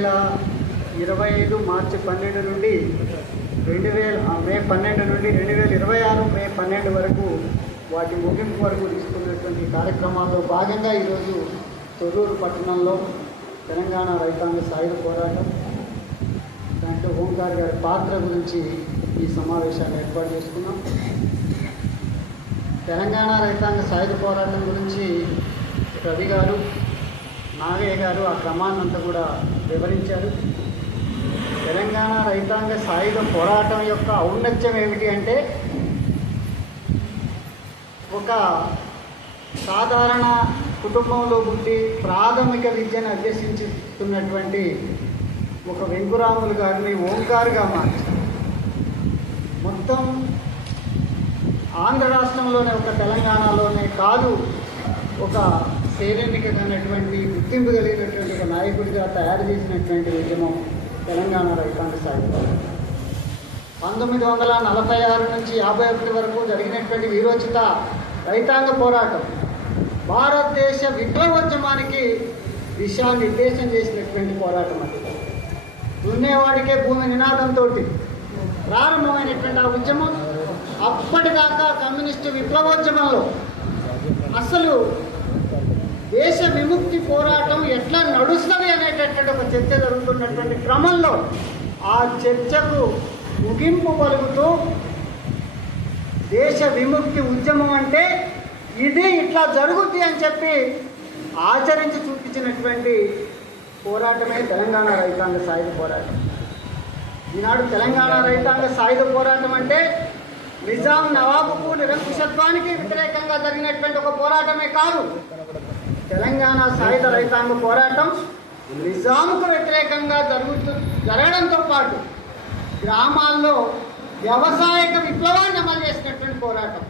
2025 మార్చి 12 నుండి మే 12 నుండి 2026 మే 12 వరకు వాటి ముగింపు వరకు తీసుకున్నటువంటి కార్యక్రమాల్లో భాగంగా ఈరోజు తొర్రూరు పట్టణంలో తెలంగాణ రైతాంగ సాయుధ పోరాటం దాంట్లో ఓంకార్ గారి పాత్ర గురించి ఈ సమావేశాన్ని ఏర్పాటు చేసుకున్నాం. తెలంగాణ రైతాంగ సాయుధ పోరాటం గురించి రవి గారు, నాగయ్య గారు ఆ క్రమాన్నంతా కూడా వివరించారు. తెలంగాణ రైతాంగ సాయుధ పోరాటం యొక్క ఔన్నత్యం ఏమిటి అంటే, ఒక సాధారణ కుటుంబంలో పుట్టి ప్రాథమిక విద్యను అభ్యసించుతున్నటువంటి ఒక వెంకురాములు గారిని ఓంకారుగా మార్చారు. మొత్తం ఆంధ్ర రాష్ట్రంలోనే, ఒక తెలంగాణలోనే కాదు, ఒక సేరెన్నికైనటువంటి గుర్తింపు కలిగినటువంటి ఒక నాయకుడిగా తయారు చేసినటువంటి ఉద్యమం తెలంగాణ రైతాంగ సాయుధ. 1946 నుంచి 51 వరకు జరిగినటువంటి వీరోచిత రైతాంగ పోరాటం భారతదేశ విప్లవోద్యమానికి దిశానిర్దేశం చేసినటువంటి పోరాటం. అది దున్నేవాడికే భూమి నినాదంతో ప్రారంభమైనటువంటి ఆ ఉద్యమం అప్పటిదాకా కమ్యూనిస్టు విప్లవోద్యమంలో అసలు దేశ విముక్తి పోరాటం ఎట్లా నడుస్తుంది అనేటటువంటి ఒక చర్చ జరుగుతున్నటువంటి క్రమంలో ఆ చర్చకు ముగింపు పలుకుతూ దేశ విముక్తి ఉద్యమం అంటే ఇది ఇట్లా జరుగుద్ది అని చెప్పి ఆచరించి చూపించినటువంటి పోరాటమే తెలంగాణ రైతాంగ సాయుధ పోరాటం. ఈనాడు తెలంగాణ రైతాంగ సాయుధ పోరాటం అంటే నిజాం నవాబుకు నిరంకుశత్వానికి వ్యతిరేకంగా జరిగినటువంటి ఒక పోరాటమే కాదు. తెలంగాణ సాయుధ రైతాంగ పోరాటం నిజాంకు వ్యతిరేకంగా జరగడంతో పాటు గ్రామాల్లో వ్యవసాయక విప్లవాన్ని అమలు చేసినటువంటి పోరాటం.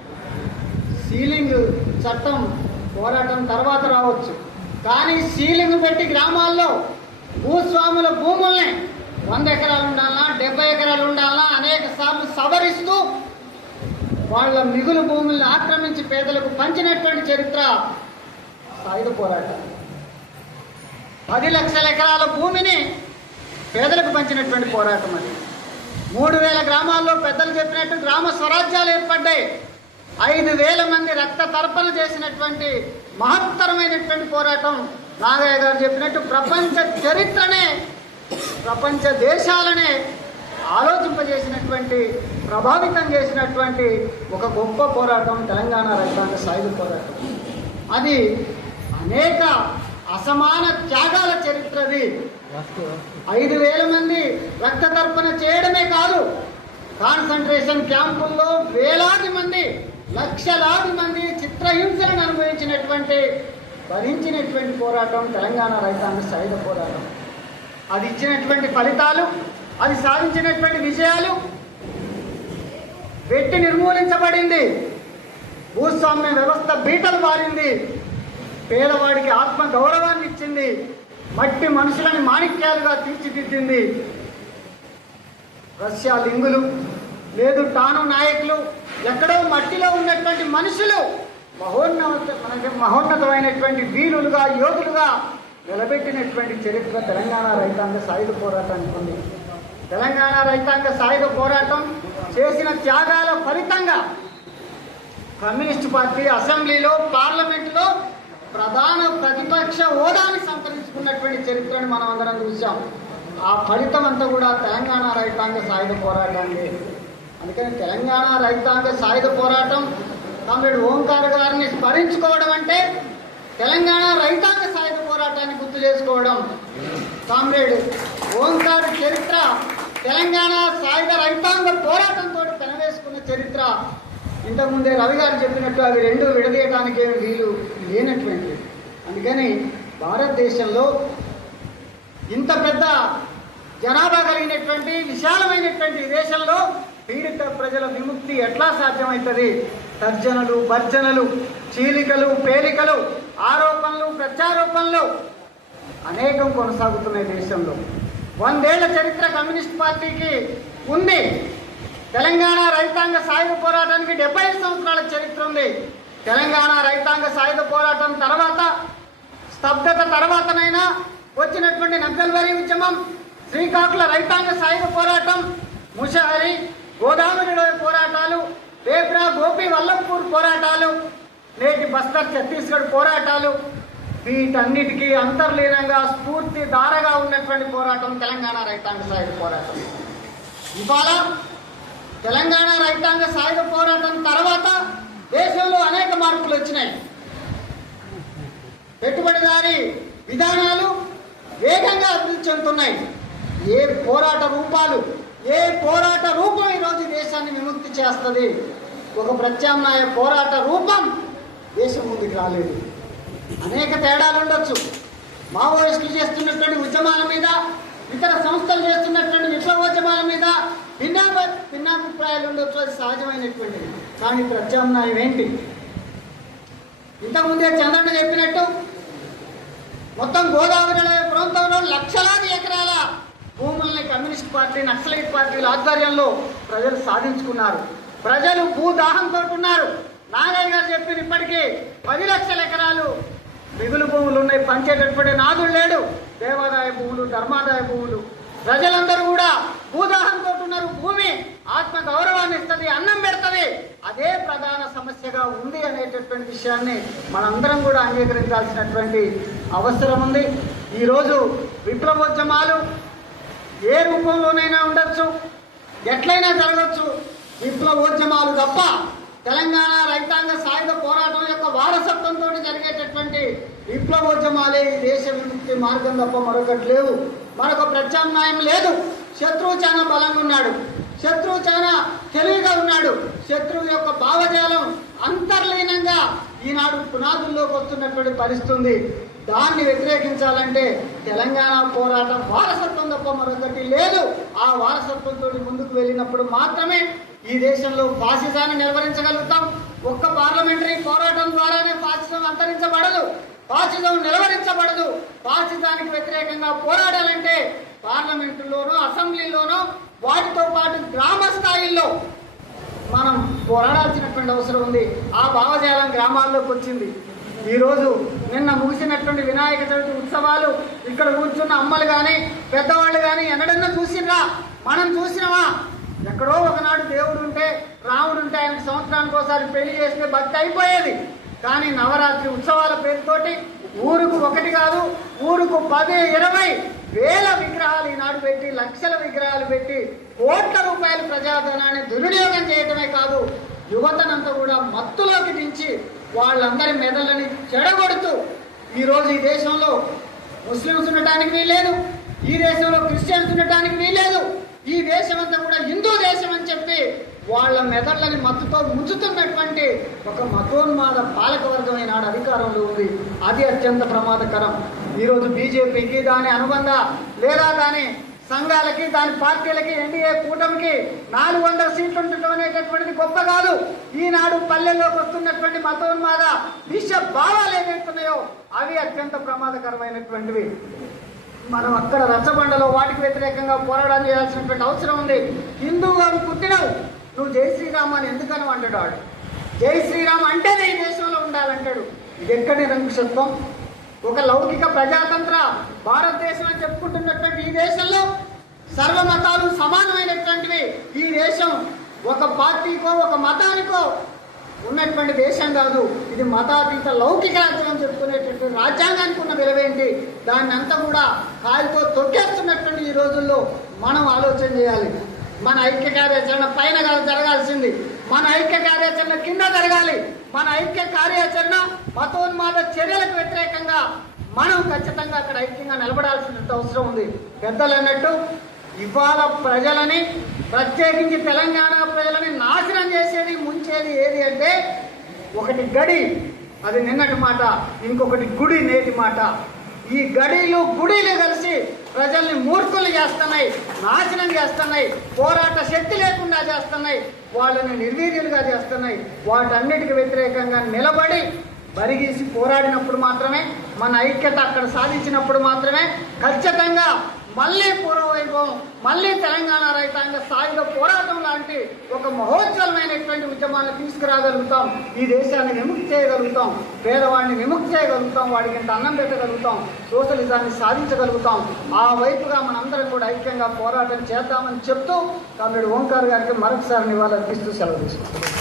సీలింగ్ చట్టం పోరాటం తర్వాత రావచ్చు, కానీ సీలింగ్ పెట్టి గ్రామాల్లో భూస్వాముల భూముల్ని 100 ఎకరాలు ఉండాలా, 70 ఎకరాలు ఉండాలా అనేక సార్లు సవరిస్తూ వాళ్ళ మిగులు భూముల్ని ఆక్రమించి పేదలకు పంచినటువంటి చరిత్ర సాయుధ పోరాటం. 10 లక్షల ఎకరాల భూమిని పేదలకు పంచినటువంటి పోరాటం. అది 3000 గ్రామాల్లో పెద్దలు చెప్పినట్టు గ్రామ స్వరాజ్యాలు ఏర్పడ్డాయి. 5000 మంది రక్త తర్పణ చేసినటువంటి మహత్తరమైనటువంటి పోరాటం. నాగయ్య గారు చెప్పినట్టు ప్రపంచ చరిత్రనే, ప్రపంచ దేశాలనే ఆలోచింపజేసినటువంటి, ప్రభావితం చేసినటువంటి ఒక గొప్ప పోరాటం తెలంగాణ రైతాంగ సాయుధ పోరాటం. అది అనేక అసమాన త్యాగాల చరిత్రది. 5000 మంది రక్త తర్పణ చేయడమే కాదు, కాన్సంట్రేషన్ క్యాంపుల్లో వేలాది మంది, లక్షలాది మంది చిత్రహింసలను అనుభవించినటువంటి, భరించినటువంటి పోరాటం తెలంగాణ రైతాంగ సాయుధ పోరాటం. అది ఇచ్చినటువంటి ఫలితాలు, అది సాధించినటువంటి విజయాలు, వెట్టి నిర్మూలించబడింది, భూస్వామ్య వ్యవస్థ బీటలు బారింది, పేదవాడికి ఆత్మ గౌరవాన్ని ఇచ్చింది, మట్టి మనుషులని మాణిక్యాలుగా తీర్చిదిద్దింది. రష్యా లింగులు లేదు టాను నాయకులు, ఎక్కడో మట్టిలో ఉన్నటువంటి మనుషులు మహోన్నతమైనటువంటి వీరులుగా, యోధులుగా నిలబెట్టినటువంటి చరిత్ర తెలంగాణ రైతాంగ సాయుధ పోరాటానికి ఉంది. తెలంగాణ రైతాంగ సాయుధ పోరాటం చేసిన త్యాగాల ఫలితంగా కమ్యూనిస్టు పార్టీ అసెంబ్లీలో, పార్లమెంటులో ప్రధాన ప్రతిపక్ష హోదాని సంతరించుకున్నటువంటి చరిత్రను మనం అందరం చూసాం. ఆ ఫలితం అంతా కూడా తెలంగాణ రైతాంగ సాయుధ పోరాటాన్ని. అందుకని తెలంగాణ రైతాంగ సాయుధ పోరాటం కామ్రేడ్ ఓంకార్ గారిని స్మరించుకోవడం అంటే తెలంగాణ రైతాంగ సాయుధ పోరాటాన్ని గుర్తు చేసుకోవడం. కామ్రేడ్ ఓంకార్ చరిత్ర తెలంగాణ సాయుధ రైతాంగ పోరాటంతో పెనవేసుకున్న చరిత్ర. ఇంతకుముందే రవి గారు చెప్పినట్టు అవి రెండు విడదీయడానికి ఏమి వీలు లేనటువంటివి. అందుకని భారతదేశంలో ఇంత పెద్ద జనాభా కలిగినటువంటి విశాలమైనటువంటి దేశంలో పీడిత ప్రజల విముక్తి ఎట్లా సాధ్యమవుతుంది? తర్జనలు, భర్జనలు, చీలికలు, పేలికలు, ఆరోపణలు, ప్రత్యారోపణలు అనేకం కొనసాగుతున్నాయి దేశంలో. 100 ఏళ్ల చరిత్ర కమ్యూనిస్ట్ పార్టీకి ఉంది. తెలంగాణ రైతాంగ సాయుధ పోరాటానికి 75 సంవత్సరాల చరిత్ర ఉంది. తెలంగాణ రైతాంగ సాయుధ పోరాటం తర్వాత స్తబ్దత తర్వాతనైనా వచ్చినటువంటి నక్సల్బరీ ఉద్యమం, శ్రీకాకుళ రైతాంగ సాయుధ పోరాటం, ముషారి గోదావరి పోరాటాలు, పేప్రా గోపి వల్లంపూర్ పోరాటాలు, నేటి బస్తర్ ఛత్తీస్గఢ్ పోరాటాలు, వీటన్నిటికీ అంతర్లీనంగా స్ఫూర్తి ధారగా ఉన్నటువంటి పోరాటం తెలంగాణ రైతాంగ సాయుధ పోరాటం. ఇవాళ తెలంగాణ రైతాంగ సాయుధ పోరాటం తర్వాత దేశంలో అనేక మార్పులు వచ్చినాయి. పెట్టుబడిదారీ విధానాలు వేగంగా అభివృద్ధి చెందుతున్నాయి. ఏ పోరాట రూపం ఈరోజు దేశాన్ని విముక్తి చేస్తుంది? ఒక ప్రత్యామ్నాయ పోరాట రూపం దేశం ముందుకు రాలేదు. అనేక తేడాలు ఉండొచ్చు. మావోయిస్టులు చేస్తున్నటువంటి ఉద్యమాల మీద, ఇతర సంస్థలు చేస్తున్నటువంటి విప్లవోద్యమాల మీద భిన్నాభిప్రాయాలు ఉండొచ్చు. అది సహజమైనటువంటిది. కానీ ప్రత్యామ్నాయం ఏంటి? ఇంతకుముందే చంద్రన్న చెప్పినట్టు మొత్తం గోదావరి ప్రాంతంలో లక్షలాది ఎకరాల భూముల్ని కమ్యూనిస్ట్ పార్టీ, నక్సలైట్ పార్టీల ఆధ్వర్యంలో ప్రజలు సాధించుకున్నారు. ప్రజలు భూదాహంతో ఉన్నారు. నాగయ్య గారు చెప్పిన ఇప్పటికీ 10 లక్షల ఎకరాలు మిగులు భూములు ఉన్నాయి. పంచేటటువంటి నాదుడు లేడు. దేవాదాయ భూములు, ధర్మాదాయ భూములు. ప్రజలందరూ కూడా భూదాహంతో ఉన్నారు. భూమి ఆత్మ గౌరవాన్ని ఇస్తుంది, అన్నం పెడుతుంది. అదే ప్రధాన సమస్యగా ఉంది అనేటటువంటి విషయాన్ని మనందరం కూడా అంగీకరించాల్సినటువంటి అవసరం ఉంది. ఈరోజు విప్లవోద్యమాలు ఏ రూపంలోనైనా ఉండొచ్చు, ఎట్లయినా జరగచ్చు. విప్లవోద్యమాలు తప్ప తెలంగాణ రైతాంగ సాయుధ పోరాటం యొక్క వారసత్వంతో జరిగేటటువంటి విప్లవోద్యమాలే ఈ దేశ విముక్తి మార్గం తప్ప మరొకటి లేవు. మరొక ప్రత్యామ్నాయం లేదు. శత్రువు చాలా బలంగా ఉన్నాడు. శత్రువు చాలా తెలివిగా ఉన్నాడు. శత్రువు యొక్క భావజాలం అంతర్లీనంగా ఈనాడు పునాదుల్లోకి వస్తున్నటువంటి పరిస్థితి. దాన్ని వ్యతిరేకించాలంటే తెలంగాణ పోరాటం వారసత్వం తప్ప మరొకటి లేదు. ఆ వారసత్వంతో ముందుకు వెళ్ళినప్పుడు మాత్రమే ఈ దేశంలో ఫాసిజాన్ని నిలవరించగలుగుతాం. ఒక్క పార్లమెంటరీ పోరాటం ద్వారానే ఫాసిజం అంతరించబడదు, ఫాసిజం నిలవరించబడదు. ఫాసిజానికి వ్యతిరేకంగా పోరాడాలంటే పార్లమెంటులోనో, అసెంబ్లీలోనో, వాటితో పాటు గ్రామ స్థాయిల్లో మనం పోరాడాల్సినటువంటి అవసరం ఉంది. ఆ భావజాలం గ్రామాల్లోకి వచ్చింది. ఈరోజు నిన్న ముగిసినటువంటి వినాయక చవితి ఉత్సవాలు ఇక్కడ కూర్చున్న అమ్మలు కానీ, పెద్దవాళ్ళు కానీ ఎన్నడన్నా చూసినరా? మనం చూసినవా? ఎక్కడో ఒకనాడు దేవుడు ఉంటే, రాముడు ఉంటే ఆయనకు సంవత్సరానికి ఒకసారి పెళ్లి చేస్తే భక్తి అయిపోయేది. కానీ నవరాత్రి ఉత్సవాల పేరుతోటి ఊరుకు 1 కాదు, ఊరుకు 10, 20 వేల విగ్రహాలు ఈనాడు పెట్టి, లక్షల విగ్రహాలు పెట్టి కోట్ల రూపాయల ప్రజాధనాన్ని దుర్వినియోగం చేయటమే కాదు, యువతనంతా కూడా మత్తులోకి దించి వాళ్ళందరి మెదళ్ళని చెడగొడుతూ ఈరోజు ఈ దేశంలో ముస్లిమ్స్ ఉండటానికి వీల్లేదు, ఈ దేశంలో క్రిస్టియన్స్ ఉండటానికి వీల్లేదు, ఈ దేశం అంతా కూడా హిందూ దేశం అని చెప్పి వాళ్ళ మెదళ్ళని మత్తుతో ముంచుతున్నటువంటి ఒక మతోన్మాద పాలకవర్గం ఈనాడు అధికారంలో ఉంది. అది అత్యంత ప్రమాదకరం. ఈరోజు బీజేపీకి, దాని అనుబంధ లేదా దాని సంఘాలకి, దాని పార్టీలకి, ఎన్డీఏ కూటమికి 400 సీట్లు ఉండటం అనేటటువంటిది గొప్ప కాదు. ఈనాడు పల్లెల్లోకి వస్తున్నటువంటి మతోన్మాద విష భావాలు ఏవైతున్నాయో అవి అత్యంత ప్రమాదకరమైనటువంటివి. మనం అక్కడ రచ్చబండలో వాటికి వ్యతిరేకంగా పోరాటం చేయాల్సినటువంటి అవసరం ఉంది. హిందువుగా పుట్టినవు, నువ్వు జై శ్రీరామ్ అని ఎందుకని అంటాడు. జై శ్రీరామ్ అంటేనే ఈ దేశంలో ఉండాలంటాడు. ఇది ఎక్కడి నిరంకుశత్వం? ఒక లౌకిక ప్రజాతంత్ర భారతదేశం అని చెప్పుకుంటున్నటువంటి ఈ దేశంలో సర్వమతాలు సమానమైనటువంటివి. ఈ దేశం ఒక పార్టీకో, ఒక మతానికో ఉన్నటువంటి దేశం కాదు. ఇది మతాతీత లౌకిక రాజ్యం అని చెప్పుకునేటువంటి రాజ్యాంగానికి ఉన్న విలువేంటి? దాన్ని అంతా కూడా కాలితో తొక్కేస్తున్నటువంటి ఈ రోజుల్లో మనం ఆలోచన చేయాలి. మన ఐక్య కార్యాచరణ పైన జరగాల్సింది, మన ఐక్య కార్యాచరణ కింద జరగాలి. మన ఐక్య కార్యాచరణ మతోన్మాద చర్యలకు వ్యతిరేకంగా మనం ఖచ్చితంగా అక్కడ ఐక్యంగా నిలబడాల్సిన అవసరం ఉంది. పెద్దలు అన్నట్టు ఇవాళ ప్రజలని, ప్రత్యేకించి తెలంగాణ ప్రజలని నాశనం చేసేది, ముంచేది ఏది అంటే ఒకటి గడి, అది నిన్నటి మాట, ఇంకొకటి గుడి నేటి మాట. ఈ గడిలు గుడిలు కలిసి ప్రజల్ని మూర్ఖులు చేస్తున్నాయి, నాశనం చేస్తున్నాయి, పోరాట శక్తి లేకుండా చేస్తున్నాయి, వాళ్ళని నిర్వీర్యులుగా చేస్తున్నాయి. వాటన్నిటికి వ్యతిరేకంగా నిలబడి బరిగీసి పోరాడినప్పుడు మాత్రమే, మన ఐక్యత అక్కడ సాధించినప్పుడు మాత్రమే ఖచ్చితంగా మళ్ళీ పూర్వవైభవం, మళ్ళీ తెలంగాణ రైతాంగ సాయుధ పోరాటం లాంటి ఒక మహోజ్వలమైనటువంటి ఉద్యమాన్ని తీసుకురాగలుగుతాం. ఈ దేశాన్ని విముక్తి చేయగలుగుతాం, పేదవాడిని విముక్తి చేయగలుగుతాం, వాడికి ఇంత అన్నం పెట్టగలుగుతాం, సోషలిజాన్ని సాధించగలుగుతాం. ఆ వైపుగా మనందరం కూడా ఐక్యంగా పోరాటం చేద్దామని చెప్తూ కామ్రేడ్ ఓంకార్ గారికి మరొకసారి నివాళులర్పిస్తూ సెలవు తీసుకుంటాం.